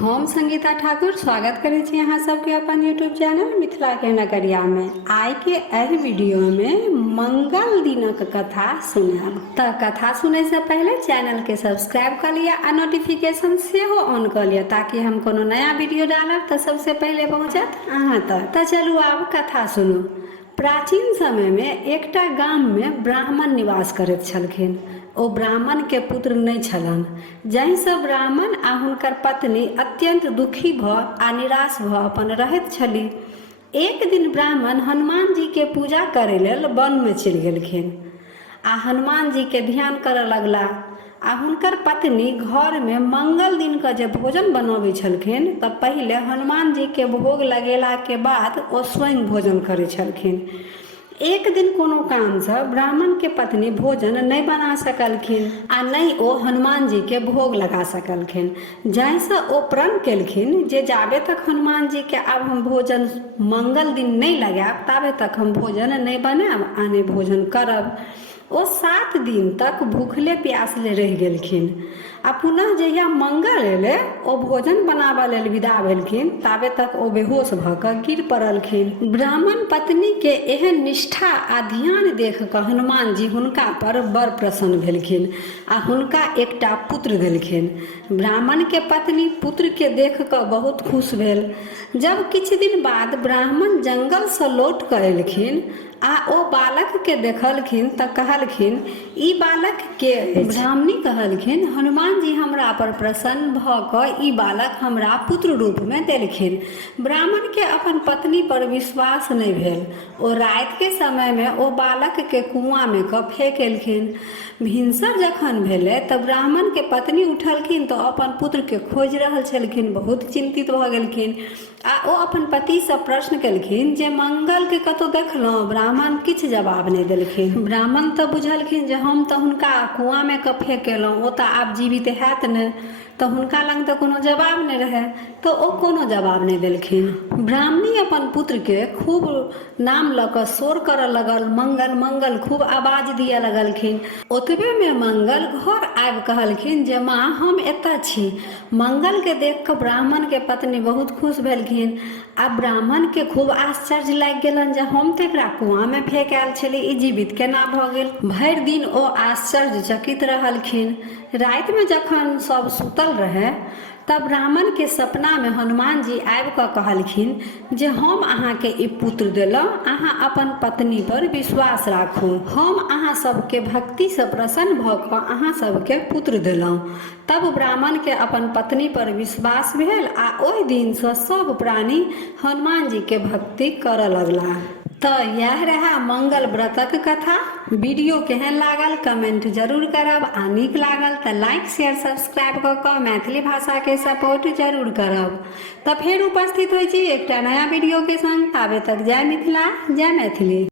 हम संगीता ठाकुर स्वागत करै छी अहाँ सबके अपन यूट्यूब चैनल मिथिला के नगरिया में। आइ के एहि वीडियो में मंगल दिनक कथा सुनाब। तऽ कथा सुनै से पहले चैनल के सब्सक्राइब कर लिया आ नोटिफिकेशन सेहो ऑन कर लिया ताकि हम कोनो नया वीडियो डालब तऽ सबसे पहले पहुंचत अहाँ तक। तऽ चलू आब कथा सुनू। प्राचीन समय में एकटा गाम में ब्राह्मण निवास करैत छलखिन। ओ ब्राह्मण के पुत्र नहीं छलन, जाहिसँ ब्राह्मण आ हुनकर पत्नी अत्यंत दुखी भ आ निराश भ अपन रहैत छलीह। एक दिन ब्राह्मण हनुमान जी के पूजा करे लेल वन में चलि गेलखिन आ हनुमान जी के ध्यान करऽ लगला। आ हुनकर पत्नी घर में मंगल दिन का जे भोजन बनबै छलखिन तऽ पहले हनुमान जी के भोग लगेला के बाद ओ स्वयं भोजन करै छलखिन। एक दिन कोनो काम से ब्राह्मण के पत्नी भोजन नहीं बना सकलखिन आ नहीं ओ हनुमान जी के भोग लगा सकलखिन, जाहिसँ ओ प्रण केलखिन जे जाबे तक हनुमान जी के आब हम भोजन मंगल दिन नहीं लगायब ताबे तक हम भोजन नहीं बनायब आ नहीं भोजन करब। ओ 7 दिन तक भूखले प्यासले रहि गेलखिन आ पुनः जहिया मंगल एले ओ भोजन बनाबऽ लेल विदा भेलखिन ताबे तक ओ बेहोश भऽ कऽ गिर पड़लखिन। ब्राह्मण पत्नी के एहन निष्ठा आ ध्यान देख कऽ हनुमान जी हुनका पर बड़ प्रसन्न भेलखिन आ हुनका एकटा पुत्र देलखिन। ब्राह्मण के पत्नी पुत्र के देख कऽ बहुत खुश भेल। जब किछु दिन बाद ब्राह्मण जंगल से लौट कऽ एलखिन आ ओ बालक के देखलखिन तऽ कहलखिन ई बालक के अछि। ब्राह्मणी कहलखिन हनुमान जी हमरा पर प्रसन्न भऽ कऽ ई बालक हमरा पुत्र रूप में देलखिन। ब्राह्मण के अपन पत्नी पर विश्वास नहीं भेल। ओ राति के समय में ओ बालक के कुआं में कऽ फेंक एलखिन। भिनसर जखन भेलै तऽ ब्राह्मण के पत्नी उठलखिन तऽ अपन पुत्र के खोज रहल छलखिन, बहुत चिंतित भऽ गेलखिन आ ओ अपन पति से प्रश्न केलखिन जे मंगल के कतौ देखलहुँ। ब्राह्मण किछु जवाब नहीं देलखिन। ब्राह्मण तऽ बुझलखिन जे हम तऽ हुनका कुआं में कऽ फेंक एलहुँ, ओ तऽ आब जीवित हैत नहि, तऽ हुनका लग तऽ कोनो जवाब नहीं रहे तऽ ओ कोनो जवाब नहीं देलखिन। ब्राह्मणी अपन पुत्र के खूब नाम लऽ कऽ शोर करऽ लगल, मंगल मंगल खूब आवाज दिए लगलखिन। ओतबे में मंगल घर आबि कहलखिन जे माँ हम एतऽ छी। मंगल के देख कऽ ब्राह्मण के पत्नी बहुत खुश भेलखिन आ ब्राह्मण के खूब आश्चर्य लागि गेलन जे हम तऽ एकरा कुआं में फेंक आयल छली, ई जीवित केना भऽ गेल। भरि दिन ओ आश्चर्यचकित रहलखिन। राति में जखन सब सुतल रहे तब ब्राह्मण के सपना में हनुमान जी आबि कऽ कहलखिन जे हम अहाँ के ई पुत्र देलहुँ, अहाँ अपन पत्नी पर विश्वास राखू। हम अहाँ सबके भक्ति से प्रसन्न भऽ कऽ अहाँ सबके पुत्र देलहुँ। तब ब्राह्मण के अपन पत्नी पर विश्वास भेल आ ओहि दिन से सब प्राणी हनुमान जी के भक्ति करऽ लगला। तऽ यह रहा मंगल व्रतक कथा। वीडियो केहन लागल कमेंट जरूर करब आ नीक लागल तऽ लाइक शेयर सब्सक्राइब कऽ कऽ मैथिली भाषा के सपोर्ट जरूर करब। तऽ फेर उपस्थित होइ छी एकटा नया वीडियो के संग। ताबे तक जय मिथिला जय मैथिली।